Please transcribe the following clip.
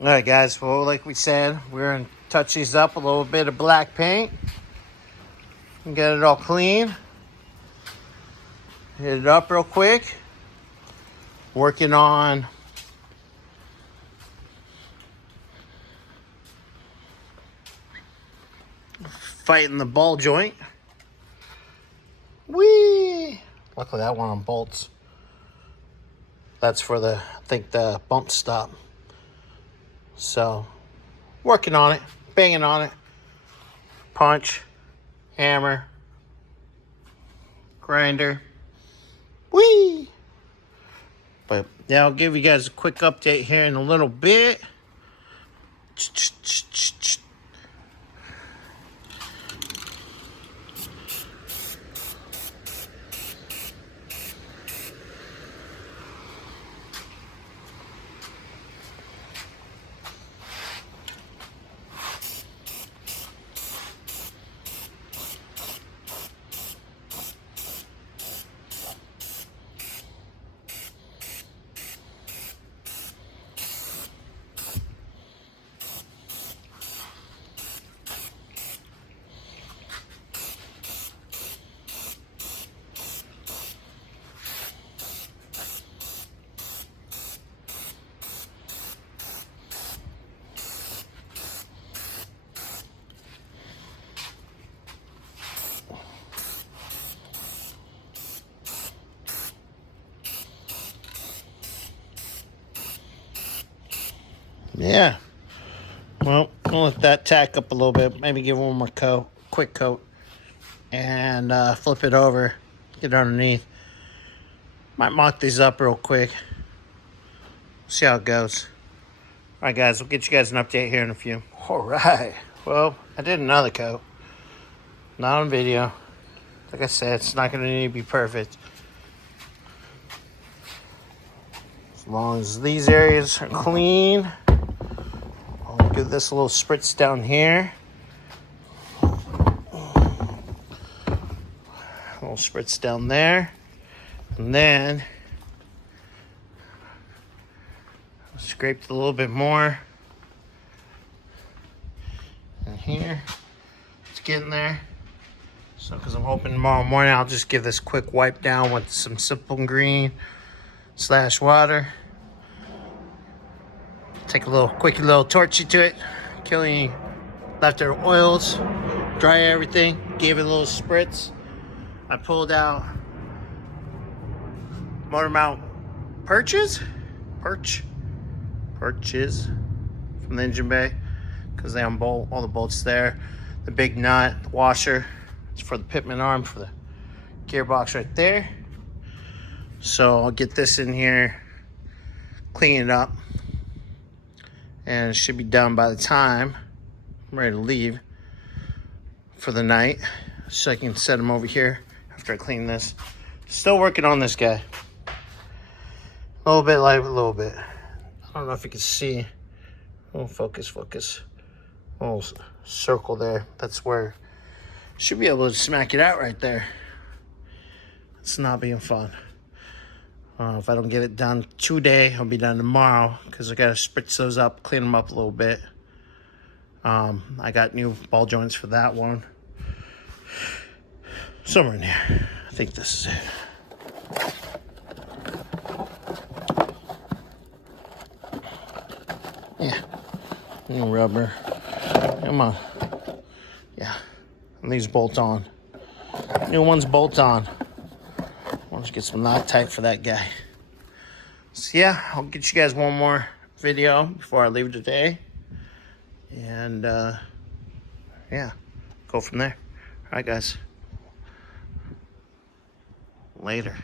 All right, guys. Well, like we said, we're going to touch these up a little bit of black paint and get it all clean. Hit it up real quick. Working on fighting the ball joint. Whee! Luckily that one on bolts. That's for the, I think, the bump stop. So, working on it, banging on it. Punch, hammer, grinder. Whee! But yeah, I'll give you guys a quick update here in a little bit. Yeah. Well, I'll let that tack up a little bit. Maybe give one more coat, quick coat, and flip it over, get it underneath. Might mock these up real quick. See how it goes. All right, guys, we'll get you guys an update here in a few. All right. Well, I did another coat. Not on video. Like I said, it's not going to need to be perfect. As long as these areas are clean. I'll give this a little spritz down here. A little spritz down there. And then scrape it a little bit more. And here, it's getting there. So, because I'm hoping tomorrow morning I'll just give this quick wipe down with some simple green / water. Take a little quickie little torchy to it, kill any leftover oils, dry everything, gave it a little spritz. I pulled out motor mount perches from the engine bay because they unbolt all the bolts there. The big nut, the washer, it's for the pitman arm for the gearbox right there. So I'll get this in here, clean it up, and it should be done by the time I'm ready to leave for the night. So I can set them over here after I clean this. Still working on this guy. A little bit light, a little bit. I don't know if you can see. Oh, focus. Oh, circle there. That's where should be able to smack it out right there. It's not being fun. If I don't get it done today, I'll be done tomorrow because I gotta spritz those up, clean them up a little bit. I got new ball joints for that one. Somewhere in here. I think this is it. Yeah. New rubber. Come on. Yeah. And these bolt on. New ones bolt on. I'll just get some Loctite for that guy. So yeah, I'll get you guys one more video before I leave today. And yeah, go from there. All right, guys. Later.